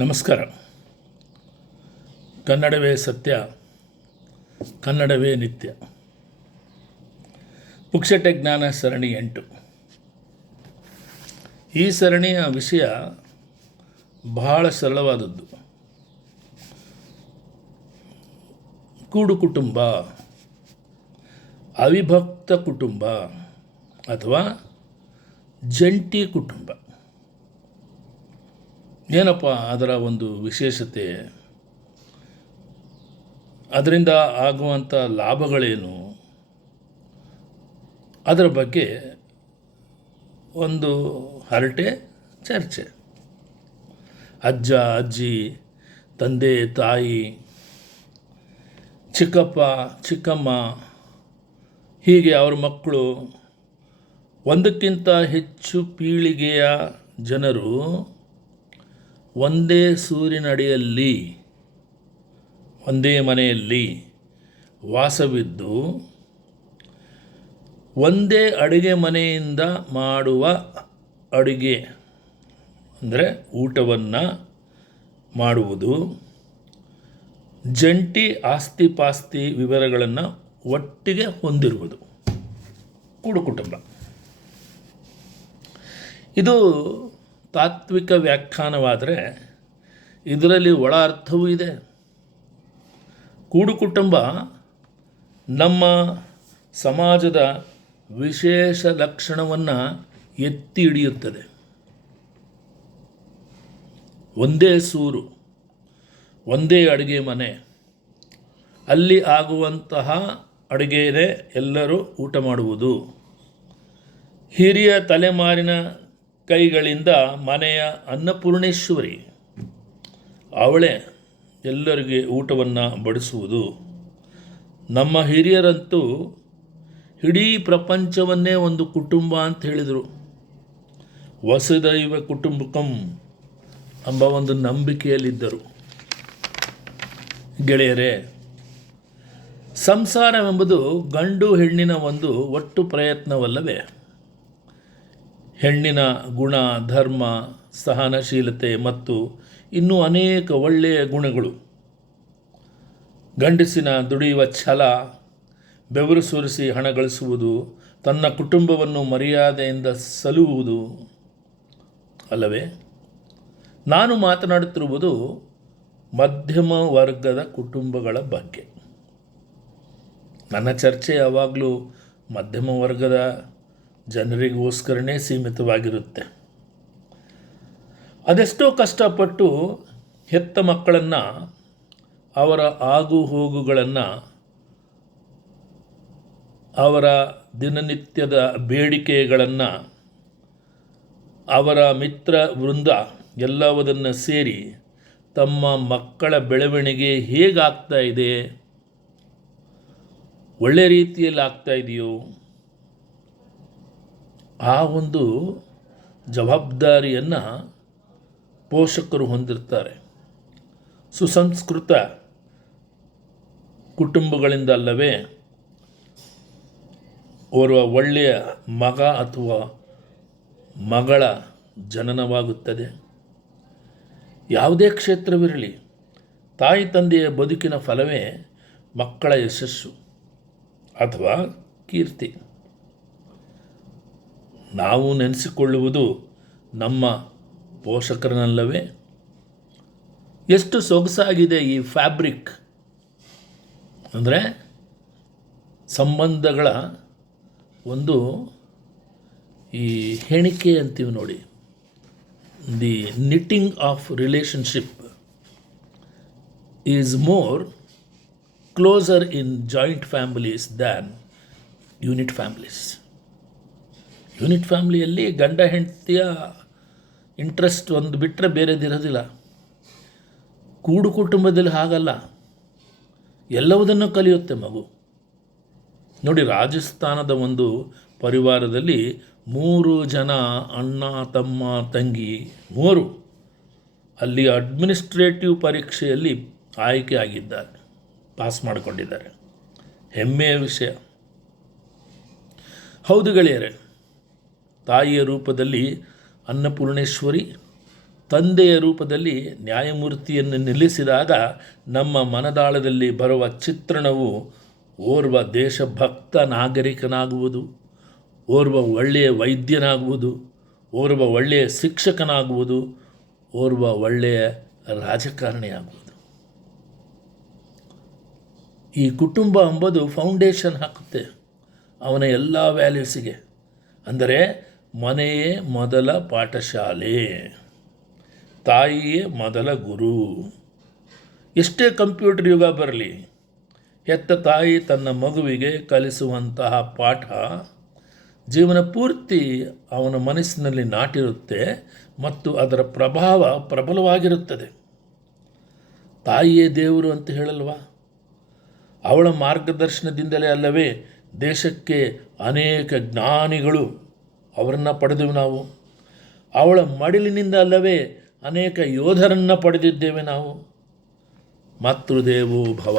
ನಮಸ್ಕಾರ. ಕನ್ನಡವೇ ಸತ್ಯ, ಕನ್ನಡವೇ ನಿತ್ಯ. ಪುಕ್ಷಟೆ ಜ್ಞಾನ ಸರಣಿ 8. ಈ ಸರಣಿಯ ವಿಷಯ ಬಹಳ ಸರಳವಾದದ್ದು. ಕೂಡು ಕುಟುಂಬ, ಅವಿಭಕ್ತ ಕುಟುಂಬ ಅಥವಾ ಜಂಟಿ ಕುಟುಂಬ. ಏನಪ್ಪ ಅದರ ಒಂದು ವಿಶೇಷತೆ, ಅದರಿಂದ ಆಗುವಂಥ ಲಾಭಗಳೇನು, ಅದರ ಬಗ್ಗೆ ಒಂದು ಹರಟೆ ಚರ್ಚೆ. ಅಜ್ಜ ಅಜ್ಜಿ, ತಂದೆ ತಾಯಿ, ಚಿಕ್ಕಪ್ಪ ಚಿಕ್ಕಮ್ಮ, ಹೀಗೆ ಅವ್ರ ಮಕ್ಕಳು, ಒಂದಕ್ಕಿಂತ ಹೆಚ್ಚು ಪೀಳಿಗೆಯ ಜನರು ಒಂದೇ ಸೂರಿನಡಿಯಲ್ಲಿ ಒಂದೇ ಮನೆಯಲ್ಲಿ ವಾಸವಿದ್ದು ಒಂದೇ ಅಡುಗೆ ಮನೆಯಿಂದ ಮಾಡುವ ಅಡುಗೆ ಅಂದರೆ ಊಟವನ್ನು ಮಾಡುವುದು, ಜಂಟಿ ಆಸ್ತಿ ಪಾಸ್ತಿ ವಿವರಗಳನ್ನು ಒಟ್ಟಿಗೆ ಹೊಂದಿರುವುದು ಕೂಡು ಕುಟುಂಬ. ಇದು ತಾತ್ವಿಕ ವ್ಯಾಖ್ಯಾನವಾದರೆ ಇದರಲ್ಲಿ ಒಳ ಅರ್ಥವೂ ಇದೆ. ಕೂಡು ಕುಟುಂಬ ನಮ್ಮ ಸಮಾಜದ ವಿಶೇಷ ಲಕ್ಷಣವನ್ನು ಎತ್ತಿ ಹಿಡಿಯುತ್ತದೆ. ಒಂದೇ ಸೂರು, ಒಂದೇ ಅಡುಗೆ ಮನೆ, ಅಲ್ಲಿ ಆಗುವಂತಹ ಅಡುಗೆಯೇ ಎಲ್ಲರೂ ಊಟ ಮಾಡುವುದು, ಹಿರಿಯ ತಲೆಮಾರಿನ ಕೈಗಳಿಂದ ಮನೆಯ ಅನ್ನಪೂರ್ಣೇಶ್ವರಿ ಅವಳೇ ಎಲ್ಲರಿಗೆ ಊಟವನ್ನು ಬಡಿಸುವುದು. ನಮ್ಮ ಹಿರಿಯರಂತೂ ಇಡೀ ಪ್ರಪಂಚವನ್ನೇ ಒಂದು ಕುಟುಂಬ ಅಂತ ಹೇಳಿದರು. ವಸುದೈವ ಕುಟುಂಬಕಂ ಎಂಬ ಒಂದು ನಂಬಿಕೆಯಲ್ಲಿದ್ದರು. ಗೆಳೆಯರೇ, ಸಂಸಾರವೆಂಬುದು ಗಂಡು ಹೆಣ್ಣಿನ ಒಂದು ಒಟ್ಟು ಪ್ರಯತ್ನವಲ್ಲವೇ? ಹೆಣ್ಣಿನ ಗುಣ, ಧರ್ಮ, ಸಹನಶೀಲತೆ ಮತ್ತು ಇನ್ನೂ ಅನೇಕ ಒಳ್ಳೆಯ ಗುಣಗಳು, ಗಂಡಸಿನ ದುಡಿಯುವ ಛಲ, ಬೆವರು ಸುರಿಸಿ ಹಣ ಗಳಿಸುವುದು, ತನ್ನ ಕುಟುಂಬವನ್ನು ಮರ್ಯಾದೆಯಿಂದ ಸಲುಹುವುದು ಅಲ್ಲವೇ? ನಾನು ಮಾತನಾಡುತ್ತಿರುವುದು ಮಧ್ಯಮ ವರ್ಗದ ಕುಟುಂಬಗಳ ಬಗ್ಗೆ. ನನ್ನ ಚರ್ಚೆ ಯಾವಾಗಲೂ ಮಧ್ಯಮ ವರ್ಗದ ಜನರಿಗೋಸ್ಕರನೇ ಸೀಮಿತವಾಗಿರುತ್ತೆ. ಅದೆಷ್ಟೋ ಕಷ್ಟಪಟ್ಟು ಹೆತ್ತ ಮಕ್ಕಳನ್ನು, ಅವರ ಆಗು ಹೋಗುಗಳನ್ನು, ಅವರ ದಿನನಿತ್ಯದ ಬೇಡಿಕೆಗಳನ್ನು, ಅವರ ಮಿತ್ರ ವೃಂದ ಎಲ್ಲವುದನ್ನು ಸೇರಿ ತಮ್ಮ ಮಕ್ಕಳ ಬೆಳವಣಿಗೆ ಹೇಗಾಗ್ತಾ ಇದೆ, ಒಳ್ಳೆ ರೀತಿಯಲ್ಲಿ ಆಗ್ತಾ ಇದೆಯೋ, ಆ ಒಂದು ಜವಾಬ್ದಾರಿಯನ್ನು ಪೋಷಕರು ಹೊಂದಿರ್ತಾರೆ. ಸುಸಂಸ್ಕೃತ ಕುಟುಂಬಗಳಿಂದ ಅಲ್ಲವೇ ಓರ್ವ ಒಳ್ಳೆಯ ಮಗ ಅಥವಾ ಮಗಳ ಜನನವಾಗುತ್ತದೆ. ಯಾವುದೇ ಕ್ಷೇತ್ರವಿರಲಿ, ತಾಯಿ ತಂದೆಯ ಬದುಕಿನ ಫಲವೇ ಮಕ್ಕಳ ಯಶಸ್ಸು ಅಥವಾ ಕೀರ್ತಿ. ನಾವು ನೆನೆಸಿಕೊಳ್ಳುವುದು ನಮ್ಮ ಪೋಷಕರನ್ನಲ್ಲವೇ? ಎಷ್ಟು ಸೊಗಸಾಗಿದೆ ಈ ಫ್ಯಾಬ್ರಿಕ್ ಅಂದರೆ ಸಂಬಂಧಗಳ ಒಂದು ಈ ಹೆಣಿಕೆ ಅಂತೀವಿ ನೋಡಿ. The knitting of relationship is more closer in joint families than unit families. Unit ಫ್ಯಾಮಿಲಿಯಲ್ಲಿ ಗಂಡ ಹೆಂಡತಿಯ ಇಂಟ್ರೆಸ್ಟ್ ಒಂದು ಬಿಟ್ಟರೆ ಬೇರೆದಿರೋದಿಲ್ಲ. ಕೂಡು ಕುಟುಂಬದಲ್ಲಿ ಹಾಗಲ್ಲ, ಎಲ್ಲವುದನ್ನು ಕಲಿಯುತ್ತೆ ಮಗು. ನೋಡಿ, ರಾಜಸ್ಥಾನದ ಒಂದು ಪರಿವಾರದಲ್ಲಿ 3 ಜನ ಅಣ್ಣ ತಮ್ಮ ತಂಗಿ 3 ಅಲ್ಲಿ ಅಡ್ಮಿನಿಸ್ಟ್ರೇಟಿವ್ ಪರೀಕ್ಷೆಯಲ್ಲಿ ಆಯ್ಕೆ ಆಗಿದ್ದಾರೆ, ಪಾಸ್ ಮಾಡಿಕೊಂಡಿದ್ದಾರೆ. ಹೆಮ್ಮೆಯ ವಿಷಯ. ಹೌದು ಗೆಳೆಯರೇ, ತಾಯಿಯ ರೂಪದಲ್ಲಿ ಅನ್ನಪೂರ್ಣೇಶ್ವರಿ ತಂದೆಯ ರೂಪದಲ್ಲಿ ನ್ಯಾಯಮೂರ್ತಿಯನ್ನು ನಿಲ್ಲಿಸಿದಾಗ ನಮ್ಮ ಮನದಾಳದಲ್ಲಿ ಬರುವ ಚಿತ್ರಣವು ಓರ್ವ ದೇಶಭಕ್ತ ನಾಗರಿಕನಾಗುವುದು, ಓರ್ವ ಒಳ್ಳೆಯ ವೈದ್ಯನಾಗುವುದು, ಓರ್ವ ಒಳ್ಳೆಯ ಶಿಕ್ಷಕನಾಗುವುದು, ಓರ್ವ ಒಳ್ಳೆಯ ರಾಜಕಾರಣಿಯಾಗುವುದು. ಈ ಕುಟುಂಬ ಎಂಬುದು ಫೌಂಡೇಶನ್ ಹಾಕುತ್ತೆ ಅವನ ಎಲ್ಲ ವ್ಯಾಲ್ಯೂಸಿಗೆ. ಅಂದರೆ ಮನೆಯೇ ಮೊದಲ ಪಾಠಶಾಲೆ, ತಾಯಿಯೇ ಮೊದಲ ಗುರು. ಎಷ್ಟೇ ಕಂಪ್ಯೂಟರ್ ಯುಗ ಬರಲಿ, ಹೆತ್ತ ತಾಯಿ ತನ್ನ ಮಗುವಿಗೆ ಕಲಿಸುವಂತಹ ಪಾಠ ಜೀವನ ಪೂರ್ತಿ ಅವನ ಮನಸ್ಸಿನಲ್ಲಿ ನಾಟಿರುತ್ತೆ ಮತ್ತು ಅದರ ಪ್ರಭಾವ ಪ್ರಬಲವಾಗಿರುತ್ತದೆ. ತಾಯಿಯೇ ದೇವರು ಅಂತ ಹೇಳಲ್ವಾ? ಅವಳ ಮಾರ್ಗದರ್ಶನದಿಂದಲೇ ಅಲ್ಲವೇ ದೇಶಕ್ಕೆ ಅನೇಕ ಜ್ಞಾನಿಗಳು ಅವರನ್ನು ಪಡೆದೆವು ನಾವು. ಅವಳ ಮಡಿಲಿನಿಂದ ಅಲ್ಲವೇ ಅನೇಕ ಯೋಧರನ್ನು ಪಡೆದಿದ್ದೇವೆ ನಾವು. ಮಾತೃದೇವೋ ಭವ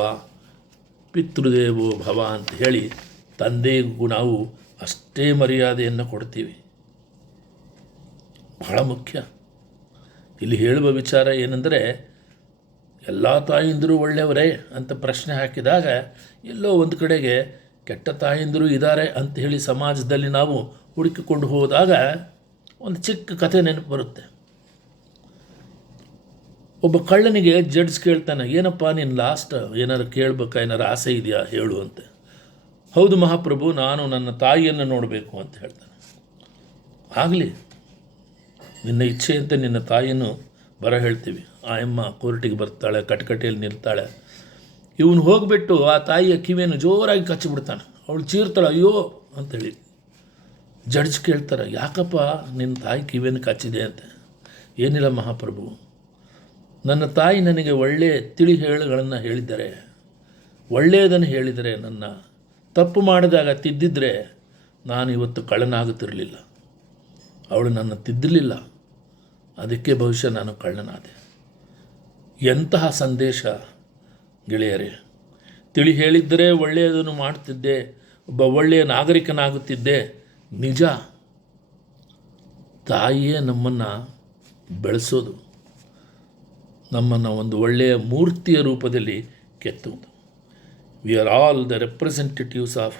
ಪಿತೃದೇವೋ ಭವ ಅಂತ ಹೇಳಿ ತಂದೆಗೂ ನಾವು ಅಷ್ಟೇ ಮರ್ಯಾದೆಯನ್ನು ಕೊಡ್ತೀವಿ. ಬಹಳ ಮುಖ್ಯ. ಇಲ್ಲಿ ಹೇಳುವ ವಿಚಾರ ಏನೆಂದರೆ, ಎಲ್ಲ ತಾಯಂದಿರು ಒಳ್ಳೆಯವರೇ ಅಂತ ಪ್ರಶ್ನೆ ಹಾಕಿದಾಗ ಎಲ್ಲೋ ಒಂದು ಕಡೆಗೆ ಕೆಟ್ಟ ತಾಯಂದಿರು ಇದ್ದಾರೆ ಅಂತ ಹೇಳಿ ಸಮಾಜದಲ್ಲಿ ನಾವು ಹುಡುಕಿಕೊಂಡು ಹೋದಾಗ ಒಂದು ಚಿಕ್ಕ ಕಥೆ ನೆನಪು ಬರುತ್ತೆ. ಒಬ್ಬ ಕಳ್ಳನಿಗೆ ಜಡ್ಜ್ ಕೇಳ್ತಾನೆ, ಏನಪ್ಪ ನೀನು ಲಾಸ್ಟ್ ಏನಾರು ಕೇಳ್ಬೇಕಾ, ಏನಾರು ಆಸೆ ಇದೆಯಾ ಹೇಳು ಅಂತ. ಹೌದು ಮಹಾಪ್ರಭು, ನಾನು ನನ್ನ ತಾಯಿಯನ್ನು ನೋಡಬೇಕು ಅಂತ ಹೇಳ್ತಾನೆ. ಆಗಲಿ, ನಿನ್ನ ಇಚ್ಛೆ ಅಂತ ನಿನ್ನ ತಾಯಿಯನ್ನು ಬರ ಹೇಳ್ತೀವಿ. ಆ ಅಮ್ಮ ಕೋರ್ಟಿಗೆ ಬರ್ತಾಳೆ, ಕಟಕಟೆಯಲ್ಲಿ ನಿಲ್ತಾಳೆ. ಇವನು ಹೋಗಿಬಿಟ್ಟು ಆ ತಾಯಿಯ ಕಿವಿಯನ್ನು ಜೋರಾಗಿ ಕಚ್ಚಿಬಿಡ್ತಾನೆ. ಅವಳು ಚೀರ್ತಾಳೆ, ಅಯ್ಯೋ ಅಂತೇಳಿ. ಜಡ್ಜ್ ಕೇಳ್ತಾರೆ, ಯಾಕಪ್ಪ ನಿನ್ನ ತಾಯಿ ಕಿವಿಯನ್ನು ಕಚ್ಚಿದೆ ಅಂತ. ಏನಿಲ್ಲ ಮಹಾಪ್ರಭು, ನನ್ನ ತಾಯಿ ನನಗೆ ಒಳ್ಳೆಯ ತಿಳಿ ಹೇಳುಗಳನ್ನು ಹೇಳಿದ್ದಾರೆ, ಒಳ್ಳೆಯದನ್ನು ಹೇಳಿದರೆ, ನನ್ನ ತಪ್ಪು ಮಾಡಿದಾಗ ತಿದ್ದಿದ್ರೆ ನಾನು ಇವತ್ತು ಕಳ್ಳನಾಗುತ್ತಿರಲಿಲ್ಲ. ಅವಳು ನನ್ನ ತಿದ್ದಲಿಲ್ಲ, ಅದಕ್ಕೆ ಬಹುಶಃ ನಾನು ಕಳ್ಳನಾದೆ. ಎಂತಹ ಸಂದೇಶ ಗೆಳೆಯರೇ! ತಿಳಿ ಹೇಳಿದ್ದರೆ ಒಳ್ಳೆಯದನ್ನು ಮಾಡುತ್ತಿದ್ದೆ, ಒಬ್ಬ ಒಳ್ಳೆಯ ನಾಗರಿಕನಾಗುತ್ತಿದ್ದೆ. ನಿಜ, ತಾಯಿಯೇ ನಮ್ಮನ್ನು ಬೆಳೆಸೋದು, ನಮ್ಮನ್ನು ಒಂದು ಒಳ್ಳೆಯ ಮೂರ್ತಿಯ ರೂಪದಲ್ಲಿ ಕೆತ್ತುವುದು. We are all the representatives of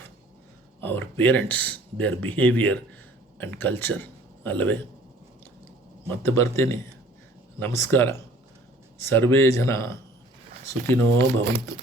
our parents, their behaviour and culture, ಅಲ್ಲವೇ? ಮತ್ತೆ ಬರ್ತೇನೆ. ನಮಸ್ಕಾರ. ಸರ್ವೇ ಜನ ಸುಖಿನೋ ಭವಂತು.